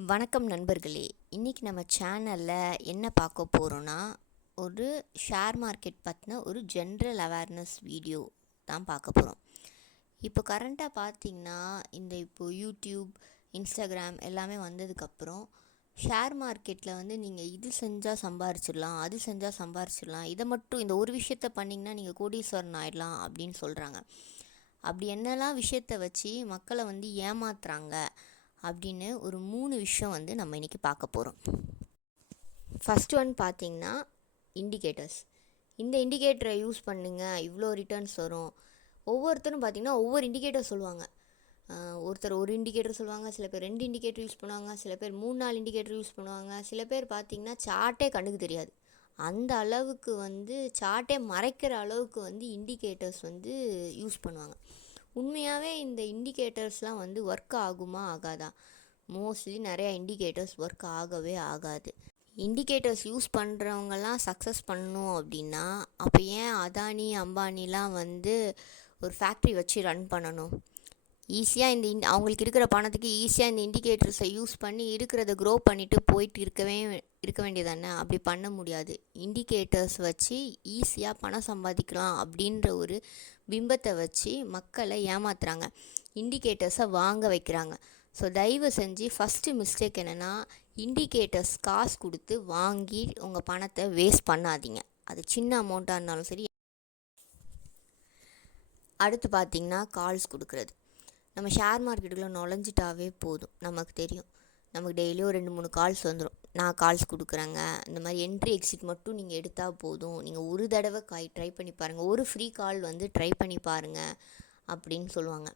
வணக்கம் நண்பர்களே. இன்றைக்கி நம்ம சேனலில் என்ன பார்க்க போகிறோன்னா, ஒரு ஷேர் மார்க்கெட் பற்றின ஒரு ஜென்ரல் அவேர்னஸ் வீடியோ தான் பார்க்க போகிறோம். இப்போ கரண்ட்டாக பார்த்திங்கன்னா இப்போ யூடியூப், இன்ஸ்டாகிராம் எல்லாமே வந்ததுக்கப்புறம் ஷேர் மார்க்கெட்டில் நீங்கள் இது செஞ்சால் சம்பாரிச்சிடலாம், அது செஞ்சால் சம்பாரிச்சிடலாம், இதை மட்டும் இந்த ஒரு விஷயத்த பண்ணிங்கன்னா நீங்கள் கோடீஸ்வரன் ஆயிடலாம் அப்படின்னு சொல்கிறாங்க. அப்படி என்னெல்லாம் விஷயத்தை வச்சு மக்களை ஏமாத்துறாங்க அப்படின்னு ஒரு 3 விஷயம் நம்ம இன்றைக்கி பார்க்க போகிறோம். ஃபஸ்ட் ஒன் பார்த்திங்கன்னா இண்டிகேட்டர்ஸ். இந்த இண்டிகேட்டரை யூஸ் பண்ணுங்கள், இவ்வளோ ரிட்டர்ன்ஸ் வரும். ஒவ்வொருத்தரும் பார்த்திங்கன்னா ஒவ்வொரு இண்டிகேட்டர் சொல்லுவாங்க. ஒருத்தர் ஒரு இண்டிகேட்டர் சொல்லுவாங்க, சில பேர் 2 இண்டிகேட்டர் யூஸ் பண்ணுவாங்க, சில பேர் 3-4 இண்டிகேட்டர் யூஸ் பண்ணுவாங்க, சில பேர் பார்த்திங்கன்னா சார்ட்டே கண்ணுக்கு தெரியாது. அந்த அளவுக்கு சார்ட்டே மறைக்கிற அளவுக்கு இண்டிகேட்டர்ஸ் யூஸ் பண்ணுவாங்க. உண்மையாகவே இந்த இண்டிகேட்டர்ஸ்லாம் ஒர்க் ஆகுமா ஆகாதா? மோஸ்ட்லி நிறையா இண்டிகேட்டர்ஸ் ஒர்க் ஆகவே ஆகாது. இண்டிகேட்டர்ஸ் யூஸ் பண்ணுறவங்கலாம் சக்ஸஸ் பண்ணணும் அப்படின்னா, அப்போ ஏன் அதானி அம்பானிலாம் ஒரு ஃபேக்ட்ரி வச்சு ரன் பண்ணணும்? ஈஸியாக அவங்களுக்கு இருக்கிற பணத்துக்கு ஈஸியாக இந்த இண்டிகேட்டர்ஸை யூஸ் பண்ணி இருக்கிறத க்ரோ பண்ணிவிட்டு போயிட்டு இருக்க வேண்டியதானே? அப்படி பண்ண முடியாது. இண்டிகேட்டர்ஸ் வச்சு ஈஸியாக பணம் சம்பாதிக்கலாம் அப்படின்ற ஒரு பிம்பத்தை வச்சு மக்களை ஏமாத்துறாங்க, இண்டிகேட்டர்ஸை வாங்க வைக்கிறாங்க. ஸோ தயவு செஞ்சு ஃபஸ்ட்டு மிஸ்டேக் என்னென்னா, இண்டிகேட்டர்ஸ் காசு கொடுத்து வாங்கி உங்கள் பணத்தை வேஸ்ட் பண்ணாதீங்க. அது சின்ன அமௌண்ட்டாக இருந்தாலும் சரி. அடுத்து பார்த்திங்கன்னா கால்ஸ் கொடுக்குறது. நம்ம ஷேர் மார்க்கெட்டுக்குள்ளே நுழைஞ்சிட்டாவே போதும், நமக்கு தெரியும். நமக்கு டெய்லியும் 2-3 கால்ஸ் வந்துடும். நான் கால்ஸ் கொடுக்குறேங்க, இந்த மாதிரி என்ட்ரி எக்ஸிட் மட்டும் நீங்கள் எடுத்தால் போதும், நீங்கள் ஒரு தடவை ட்ரை பண்ணி பாருங்கள், ஒரு ஃப்ரீ கால் ட்ரை பண்ணி பாருங்கள் அப்படின்னு சொல்லுவாங்க.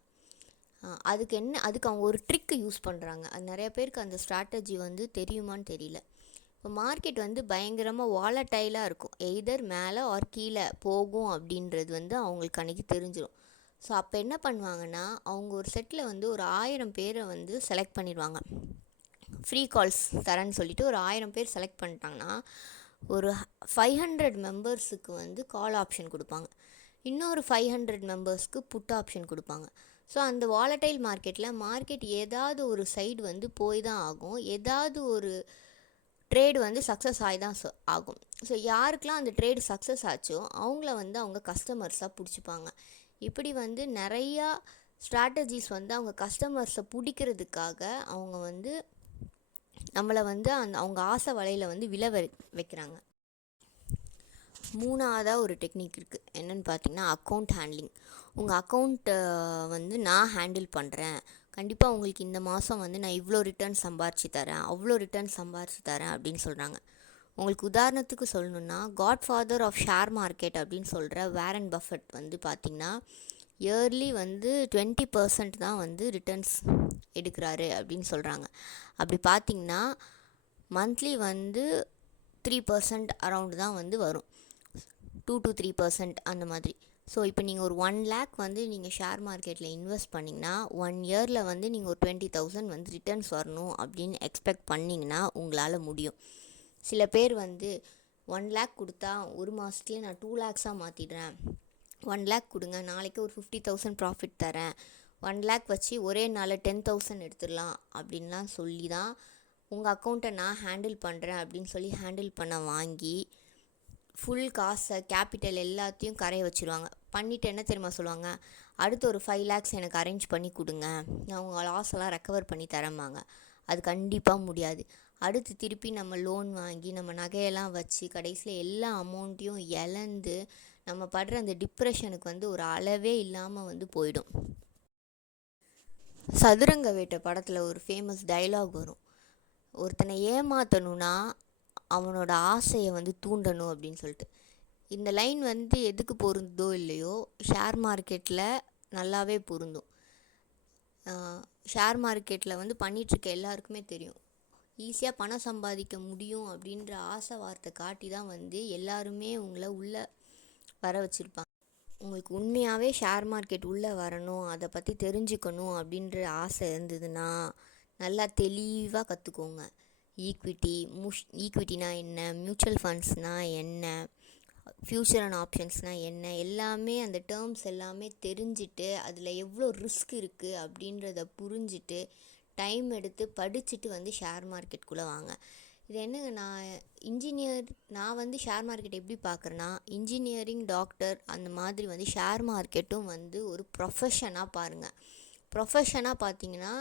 அதுக்கு அவங்க ஒரு ட்ரிக்கு யூஸ் பண்ணுறாங்க. அது நிறைய பேருக்கு அந்த ஸ்ட்ராட்டஜி தெரியுமான்னு தெரியல. இப்போ மார்க்கெட் பயங்கரமாக வாலடைலாக இருக்கும். எய்தர் மேலே ஆர் கீழே போகும் அப்படின்றது அவங்களுக்கு அன்றைக்கி தெரிஞ்சிடும். ஸோ அப்போ என்ன பண்ணுவாங்கன்னா, அவங்க ஒரு செட்டில் ஒரு 1000 பேரை செலக்ட் பண்ணிடுவாங்க. ஃப்ரீ கால்ஸ் தரேன்னு சொல்லிவிட்டு ஒரு 1000 பேர் செலக்ட் பண்ணிட்டாங்கன்னா, ஒரு 500 மெம்பர்ஸுக்கு கால் ஆப்ஷன் கொடுப்பாங்க, இன்னொரு 500 மெம்பர்ஸ்க்கு புட் ஆப்ஷன் கொடுப்பாங்க. ஸோ அந்த வாலடைல் மார்க்கெட் ஏதாவது ஒரு சைடு போய் தான் ஆகும், ஏதாவது ஒரு ட்ரேடு சக்ஸஸ் ஆகி தான் ஆகும். ஸோ யாருக்கெலாம் அந்த ட்ரேடு சக்ஸஸ் ஆச்சோ அவங்கள அவங்க கஸ்டமர்ஸாக பிடிச்சிப்பாங்க. இப்படி நிறையா ஸ்ட்ராட்டஜிஸ் அவங்க கஸ்டமர்ஸை பிடிக்கிறதுக்காக அவங்க நம்மளை அவங்க ஆசை வலையில் விழ வைக்கிறாங்க. மூணாவதாக ஒரு டெக்னிக் இருக்குது. என்னென்னு பார்த்தீங்கன்னா அக்கௌண்ட் ஹேண்ட்லிங். உங்கள் அக்கௌண்ட்டை நான் ஹேண்டில் பண்ணுறேன், கண்டிப்பாக உங்களுக்கு இந்த மாதம் நான் இவ்வளோ ரிட்டர்ன் சம்பாரிச்சு தரேன், அவ்வளோ ரிட்டர்ன் சம்பாரிச்சு தரேன் அப்படின்னு சொல்கிறாங்க. உங்களுக்கு உதாரணத்துக்கு சொல்லணுன்னா, காட்ஃபாதர் ஆஃப் ஷேர் மார்க்கெட் அப்படின்னு சொல்கிற வாரன் பஃபெட் பார்த்திங்கன்னா இயர்லி 20% தான் ரிட்டர்ன்ஸ் எடுக்கிறாரு அப்படின்னு சொல்கிறாங்க. அப்படி பார்த்திங்கன்னா மந்த்லி 3% அரவுண்டு தான் வரும், 2-3% அந்த மாதிரி. ஸோ இப்போ நீங்கள் ஒரு 1 lakh நீங்கள் ஷேர் மார்க்கெட்டில் இன்வெஸ்ட் பண்ணிங்கன்னா 1 இயரில் நீங்கள் ஒரு 20,000 ரிட்டர்ன்ஸ் வரணும் அப்படின்னு எக்ஸ்பெக்ட் பண்ணிங்கன்னா உங்களால் முடியும். சில பேர் 1 lakh கொடுத்தா ஒரு மாதத்துலேயே நான் 2 lakhs மாற்றிடுறேன், 1 lakh கொடுங்க, நாளைக்கு ஒரு 50,000 ப்ராஃபிட் தரேன், 1 lakh வச்சு ஒரே நாளில் 10,000 எடுத்துடலாம் அப்படின்லாம் சொல்லி தான் உங்கள் அக்கௌண்ட்டை நான் ஹேண்டில் பண்ணுறேன் அப்படின்னு சொல்லி ஹேண்டில் பண்ண வாங்கி ஃபுல் காசை கேபிட்டல் எல்லாத்தையும் கரைய வச்சுருவாங்க. பண்ணிவிட்டு என்ன தெரியுமா சொல்லுவாங்க, அடுத்து ஒரு 5 lakhs எனக்கு அரேஞ்ச் பண்ணி கொடுங்க, நான் உங்கள் லாஸ் எல்லாம் ரெக்கவர் பண்ணி தரேம்பாங்க. அது கண்டிப்பாக முடியாது. அடுத்து திருப்பி நம்ம லோன் வாங்கி நம்ம நகையெல்லாம் வச்சு கடைசியில் எல்லா அமௌண்ட்டையும் இழந்து நம்ம படுற அந்த டிப்ரெஷனுக்கு ஒரு அளவே இல்லாமல் போயிடும். சதுரங்க வேட்டை படத்தில் ஒரு ஃபேமஸ் டைலாக் வரும், ஒருத்தனை ஏமாற்றணுன்னா அவனோட ஆசையை தூண்டணும் அப்படின்னு சொல்லிட்டு. இந்த லைன் எதுக்கு பொருந்தோ இல்லையோ ஷேர் மார்க்கெட்டில் நல்லாவே பொருந்தும். ஷேர் மார்க்கெட்டில் பண்ணிகிட்ருக்க எல்லாருக்குமே தெரியும், ஈஸியாக பணம் சம்பாதிக்க முடியும் அப்படின்ற ஆசை வார்த்தை காட்டி தான் எல்லாருமே உங்களை உள்ளே வர வச்சுருப்பாங்க. உங்களுக்கு உண்மையாகவே ஷேர் மார்க்கெட் உள்ளே வரணும், அதை பற்றி தெரிஞ்சுக்கணும் அப்படின்ற ஆசை இருந்ததுன்னா நல்லா தெளிவாக கற்றுக்கோங்க. ஈக்விட்டினா என்ன, மியூச்சுவல் ஃபண்ட்ஸ்னால் என்ன, ஃப்யூச்சர் அண்ட் ஆப்ஷன்ஸ்னால் என்ன, எல்லாமே அந்த டேர்ம்ஸ் எல்லாமே தெரிஞ்சுட்டு அதில் எவ்வளோ ரிஸ்க் இருக்குது அப்படின்றத புரிஞ்சுட்டு டைம் எடுத்து படிச்சுட்டு வந்து ஷேர் மார்க்கெட்டுக்குள்ளே வாங்க. இது என்னங்க, நான் வந்து ஷேர் மார்க்கெட் எப்படி பார்க்குறேன்னா, இன்ஜினியரிங், டாக்டர் அந்த மாதிரி வந்து ஷேர் மார்க்கெட்டும் வந்து ஒரு ப்ரொஃபஷனாக பாருங்கள். ப்ரொஃபஷனாக பார்த்தீங்கன்னா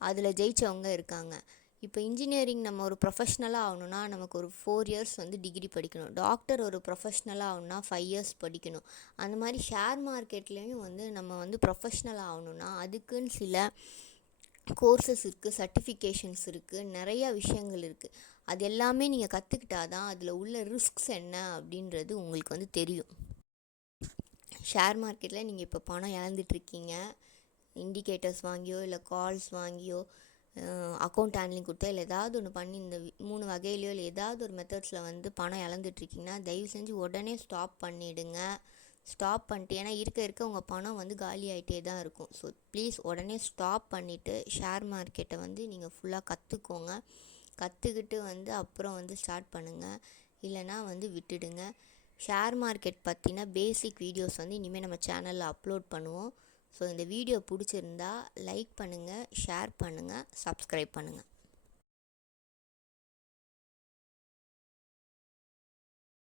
அதில் ஜெயித்தவங்க இருக்காங்க. இப்போ இன்ஜினியரிங் நம்ம ஒரு ப்ரொஃபஷ்னலாக ஆகணுன்னா நமக்கு ஒரு 4 இயர்ஸ் வந்து டிகிரி படிக்கணும். டாக்டர் ஒரு ப்ரொஃபஷ்னலாக ஆகணுன்னா 5 இயர்ஸ் படிக்கணும். அந்த மாதிரி ஷேர் மார்க்கெட்லேயும் வந்து நம்ம வந்து ப்ரொஃபஷ்னலாக ஆகணுன்னா அதுக்குன்னு சில கோர்சஸ் இருக்குது, சர்டிஃபிகேஷன்ஸ் இருக்குது, நிறையா விஷயங்கள் இருக்குது. அது எல்லாமே நீங்கள் கற்றுக்கிட்டா தான் அதில் உள்ள ரிஸ்க்ஸ் என்ன அப்படின்றது உங்களுக்கு வந்து தெரியும். ஷேர் மார்க்கெட்டில் நீங்கள் இப்போ பணம் இழந்துட்டுருக்கீங்க, இண்டிகேட்டர்ஸ் வாங்கியோ இல்லை கால்ஸ் வாங்கியோ அக்கௌண்ட் ஹேண்ட்லிங் கொடுத்தோ இல்லை ஏதாவது ஒன்று பண்ணி இந்த 3 வகையிலையோ இல்லை ஏதாவது ஒரு மெத்தட்ஸில் வந்து பணம் இழந்துட்டுருக்கீங்கன்னா தயவு செஞ்சு உடனே ஸ்டாப் பண்ணிவிடுங்க. ஸ்டாப் பண்ணிட்டு, ஏன்னா இருக்க உங்கள் பணம் வந்து காலி ஆகிட்டே தான் இருக்கும். ஸோ ப்ளீஸ் உடனே ஸ்டாப் பண்ணிவிட்டு ஷேர் மார்க்கெட்டை வந்து நீங்கள் ஃபுல்லாக கற்றுக்கோங்க. கற்றுக்கிட்டு வந்து அப்புறம் வந்து ஸ்டார்ட் பண்ணுங்கள், இல்லைனா வந்து விட்டுடுங்க. ஷேர் மார்க்கெட் பற்றின பேசிக் வீடியோஸ் வந்து இனிமேல் நம்ம சேனலில் அப்லோட் பண்ணுவோம். ஸோ இந்த வீடியோ பிடிச்சிருந்தா லைக் பண்ணுங்கள், ஷேர் பண்ணுங்கள், சப்ஸ்கிரைப் பண்ணுங்கள்.